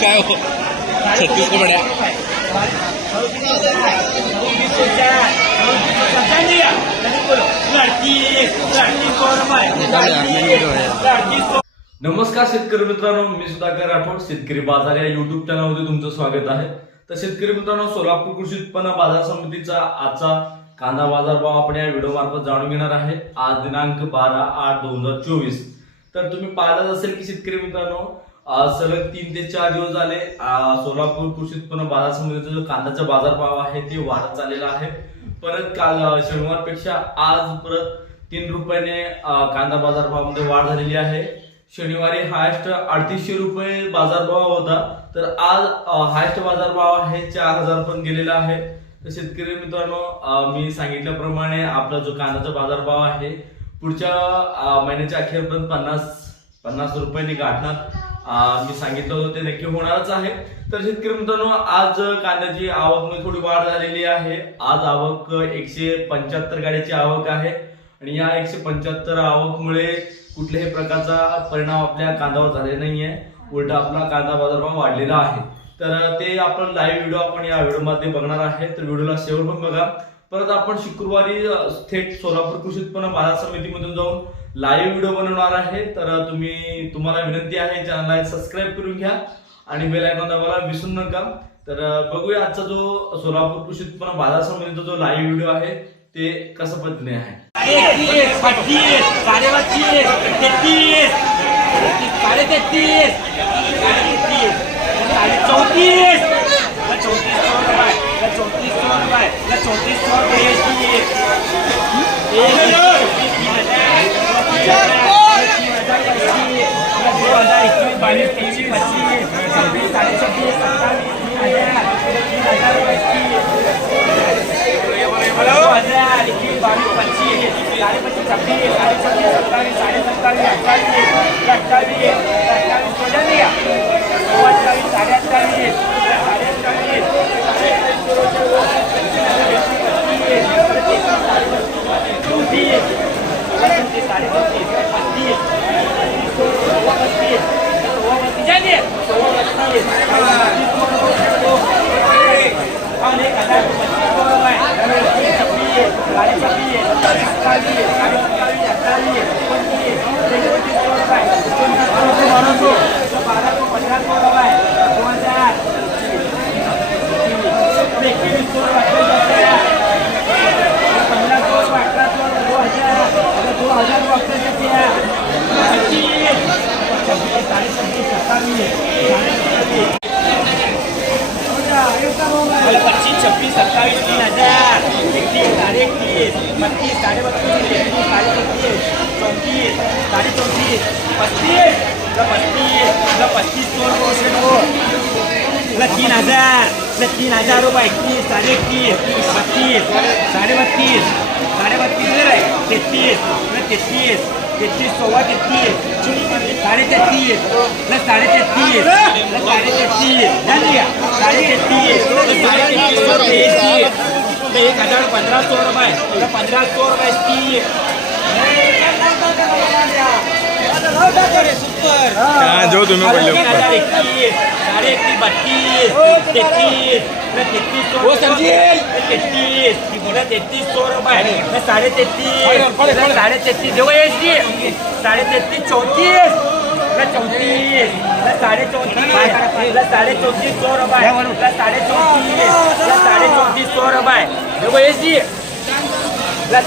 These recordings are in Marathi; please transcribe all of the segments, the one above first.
काय हो नमस्कार शेतकरी मित्रांनो मी सुधाकर राठोड शेतकरी बाजार या युट्यूब चॅनलमध्ये तुमचं स्वागत आहे. तर शेतकरी मित्रांनो सोलापूर कृषी उत्पन्न बाजार समितीचा आजचा कांदा बाजार भाव आपण या व्हिडिओ मार्फत जाणून घेणार आहे. आज दिनांक बारा आठ दोन हजार चोवीस. तर तुम्ही पाहिलंच असेल की शेतकरी मित्रांनो सलग तीन ते चार दिवस झाले सोलापूर कृषी उत्पन्न बाजार समितीचा जो कांद्याचा बाजार भाव आहे ते वाढत चाललेला आहे. परत काल शनिवारपेक्षा आज परत तीन रुपयाने कांदा बाजार भावामध्ये वाढ झालेली आहे. शनिवारी हायस्ट अडतीसशे रुपये बाजारभाव होता तर आज हायस्ट बाजारभाव आहे चार हजार पण गेलेला आहे. तर शेतकरी मित्रांनो मी सांगितल्याप्रमाणे आपला जो कांद्याचा बाजारभाव आहे पुढच्या महिन्याच्या अखेरपर्यंत पन्नास पन्नास रुपयांनी गाठणार. मी सांगितलं होतं ते नक्की होणारच आहे. तर शेतकरी मित्रांनो आज कांद्याची आवकमध्ये थोडी वाढ झालेली आहे. आज आवक एकशे पंच्याहत्तर गाड्याची आवक आहे. आणि या एकशे पंच्याहत्तर आवकमुळे कुठल्याही प्रकारचा परिणाम आपल्या कांद्यावर झालेला नाहीये. उलटा आपला कांदा बाजारभाव वाढलेला आहे. तर ते आपण लाईव्ह व्हिडिओ आपण या व्हिडिओमध्ये बघणार आहे. तर व्हिडिओला शेवट पण बघा. परत आपण शुक्रवारी थेट सोलापूर कृषी उत्पन्न बाजार समितीमधून जाऊन लाईव्ह व्हिडिओ बनवणार आहे तर तुम्ही तुम्हाला विनंती आहे चॅनलला सबस्क्राईब करून घ्या आणि बेल आयकॉन दाबायला विसरू नका तर बघूया आजचा जो सोलापूर कृषी उत्पन्न बाजार समितीचा जो लाईव्ह व्हिडिओ आहे ते कसं पद्धतीने आहे साडे तेहतीस साडे तेहतीस साडे चौतीस चौतीस सौ रुपये चौतीस सौ रुपये चौतीस सौ रुपये दो हजार इक्कीस बाईस तेईस पच्चीस छब्बीस साढ़े छब्बीस सत्ताईस तीन हजार तीन हजार दो हजार इक्कीस बाईस पच्चीस साढ़े पच्चीस छब्बीस साढ़े छब्बीस सत्ताईस साढ़े सत्ताईस अट्ठाईस अट्ठाईस अट्ठाईस हो जाएगा दो अट्ठाईस साढ़े अट्ठाईस साढ़े अट्ठाईस चौंतीस चौंतीस साढ़े चौंतीस बत्तीस बत्तीस बत्तीस जाइए बत्तीस और एक हजार पच्चीस को है छब्बीस साढ़े छब्बीस सत्ताईस साढ़े सत्ताईस अट्ठाईस उनतीस उनतीस सौ रुपये उनतीस सौ बारह सौ बारह सौ पंद्रह सौ रुपये दो हजार इक्कीस सौ रुपये पंद्रह सौ रुपये अठारह सौ दो हजार दो हजार रुपये रुपया पच्चीस छब्बीस साढ़े छब्बीस सत्ताईस साढ़े सत्ताईस पच्चीस छब्बीस सत्ताईस तीन हजार इकतीस साढ़े इकतीस बत्तीस साढ़े बत्तीस तैंतीस साढ़े तैंतीस चौंतीस साढ़े चौंतीस पच्चीस ल पस्तीस ल पस्तीस सौ रुपये ल तीन हजार ल तीन हजार रुपये इकतीस साढ़े इकतीस बत्तीस साढ़े बत्तीस साढ़े बत्तीस ले रहे तैंतीस तैंतीस सोळा किती साडे तैंतीस ल साढ़े तैंतीस ल साढ़े तैंतीस जान लिया एक हजार पंधरा सो रुपये. पंधरा सो रुपये तीस. हा जो साढ़े इक्कीस बत्तीस तैंतीस ल तैंतीस सौ तैंतीस सौ रुपये साढ़े तैंतीस ल साढ़े तैंतीस देखो जी साढ़े तैंतीस चौंतीस चौंतीस साढ़े चौंतीस साढ़े चौंतीस सौ रुपये साढ़े चौंतीस साढ़े चौंतीस सौ रुपये देखो जी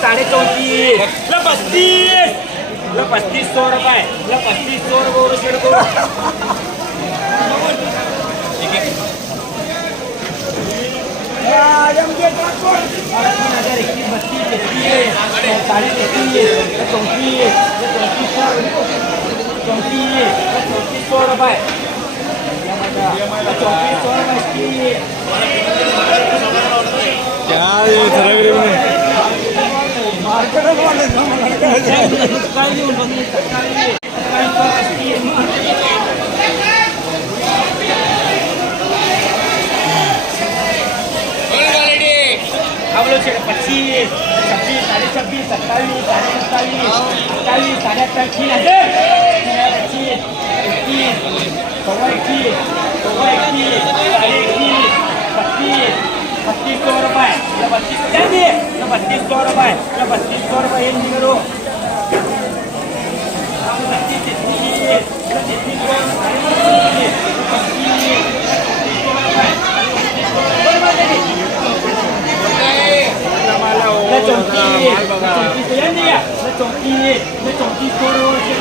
साढ़े चौंतीस पस्तीस ल पस्तीस सो रुपये. तुला पस्तीस सो रुपये रुपये तीन हजार इक्कीस बत्तीस तैतीस साढ़े तैतीस चौंतीस चौंतीस सौ चौंतीस चौंतीस सौ रुपये चौतीस सौ रुपये પચીસ છવ્વીસ સાડી છવ્વીસ સત્તાવીસ સાડી સત્તાવીસ અઠાવીસ સાડા અઠાવીસ પચીસ એકવીસ સવા એકવીસ સવા સાડી એકવીસ બત્રીસો રૂપિયા એટલે બત્રીસો ક્યાં દે એટલે બત્રીસો રૂપિયા એટલે બત્રીસો રૂપિયા એમ નહીં કરો ચોકી ચોકી ચોકી ચોકી ચોકી ચોકી ચોકી ચોકી ચોકી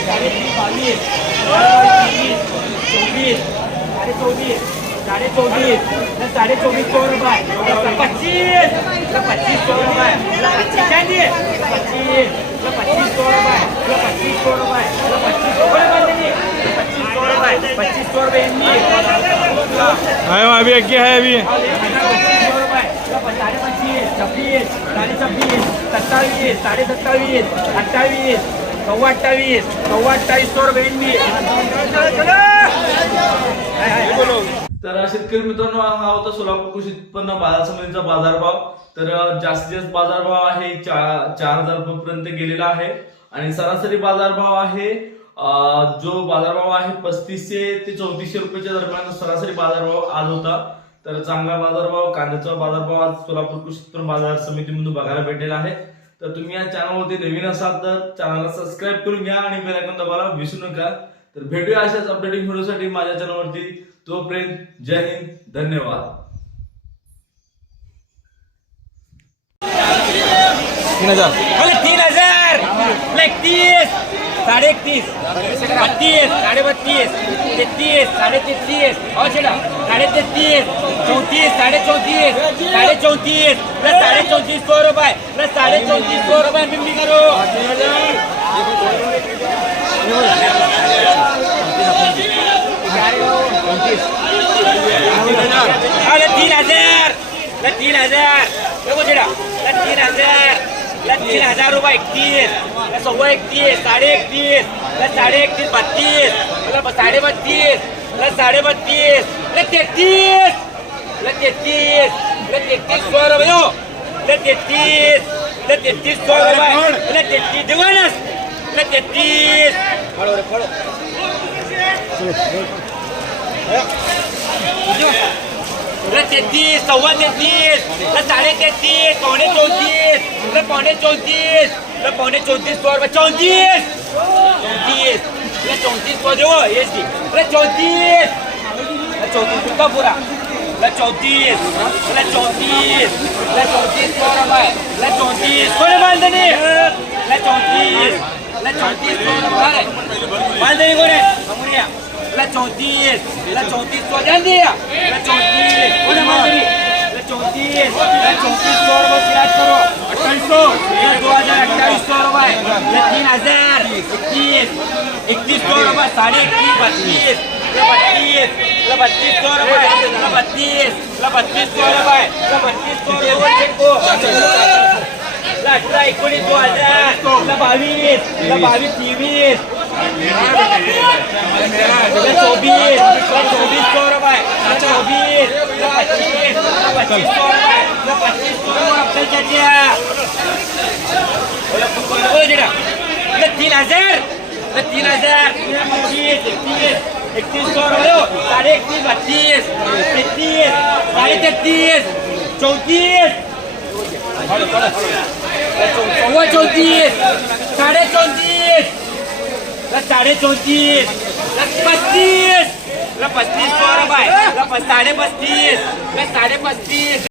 हजार एकवीस साडे एकवीस बावीस तेवीस चोवीस साडे चोवीस साडे चोवीस तर साडे चोवीस सौ रुपये तर पच्चीस तर पच्चीस सौ रुपये तर पच्चीस काय दिए पच्चीस तर पच्चीस सौ रुपये तर पच्चीस सौ रुपये तर पच्चीस सौ रुपये पच्चीस सौ रुपये पच्चीस सौ रुपये हिंदी आहे अभी वाक्य आहे अभी साडे पंचवीस छब्बीस साडे छब्बीस सत्तावीस साडे सत्तावीस अठ्ठावीस सव्वा अठ्ठावीस सव्वा अठ्ठावीस सौ रुपये तर शेतकरी मित्रांनो हा होता सोलापूर कृषी उत्पन्न बाजार समितीचा बाजारभाव. तर जास्तीत जास्त बाजारभाव आहे चार हजार रुपये पर्यंत गेलेला आहे. आणि सरासरी बाजारभाव आहे जो बाजारभाव आहे पस्तीसशे ते चौतीसशे रुपयाच्या दरम्यान सरासरी बाजारभाव आज होता. तर चांगला बाजारभाव कांद्याचा बाजारभाव आज सोलापूर कृषी उत्पन्न बाजार समितीमधून बघायला भेटलेला आहे. तर तुम्ही या चॅनलवरती नवीन असाल तर चॅनलला सबस्क्राईब करून घ्या आणि बेल आयकॉन दाबायला विसरू नका. तर भेटूया अशाच अपडेटिंग व्हिडिओसाठी माझ्या चॅनलवरती तोपर्यंत जय हिंद धन्यवाद. तीन हजार. तीन हजार! साडे एकतीस बत्तीस साडे बत्तीस तेहतीस साडे तेहतीस और हो, चला. साडे तेहतीस चौतीस साडे चौतीस साडे चौतीस प्लस साडे चौतीस सौ रुपये. प्लस साडे चौतीस सौ रुपये बिम्बी करो. अरे तीन हजार. तीन हजार. तीन हजार. तीन हजार रुपये एकतीस ला सव्वा एकतीस साडे एकतीस ला साडे एकतीस बत्तीस ला ब- साडे बत्तीस ला साडे बत्तीस ला तेहतीस ला तेहतीस ला तेहतीस सौ रुपये हो ला तेहतीस ला तेहतीस सौ रुपये ला तेहतीस दिवानस ला तेहतीस फळो रे फळो ला तेहतीस सव्वा तेहतीस ला साडे तेहतीस पावणे चौतीस ला पावणे चौतीस ला पावणे चौतीस सौ रुपये चौतीस चौतीस ला चौतीस सौ देव येस की ला चौतीस ला चौतीस तुका पुरा ला चौतीस ला चौतीस ला चौतीस सौ रुपये ला चौतीस कोणी बांधणी ला चौतीस ला चौतीस सौ रुपये बांधणी कोणी अमुरिया ला चौतीस ला चौतीस सौ ध्यान दिया ला चौतीस कोणी बांधणी ला चौतीस ला चौतीस सौ रुपये सिराज करो अट्ठाईस सौ या दो हजार अट्ठाईस सौ रुपये या तीन हजार इक्कीस इक्कीस सौ रुपये साढ़े इक्कीस बत्तीस ला बत्तीस ला बत्तीस सौ रुपये ला बत्तीस ला बत्तीस सौ रुपये ला बत्तीस सौ रुपये चेक को ला अठरा एकोणीस दो हजार ला बावीस ला बावीस तेवीस ला तीन हजार ला तीन हजार पच्चीस एकतीस एकतीस सौ रुपये हो. साडे एकतीस बत्तीस तेहतीस साडे तेहतीस चौतीस सव्वा चौतीस साडे चौतीस ला साडे चौतीस ला પચીસ સો રે ભાઈ સાડે પચીસ સાડે પચીસ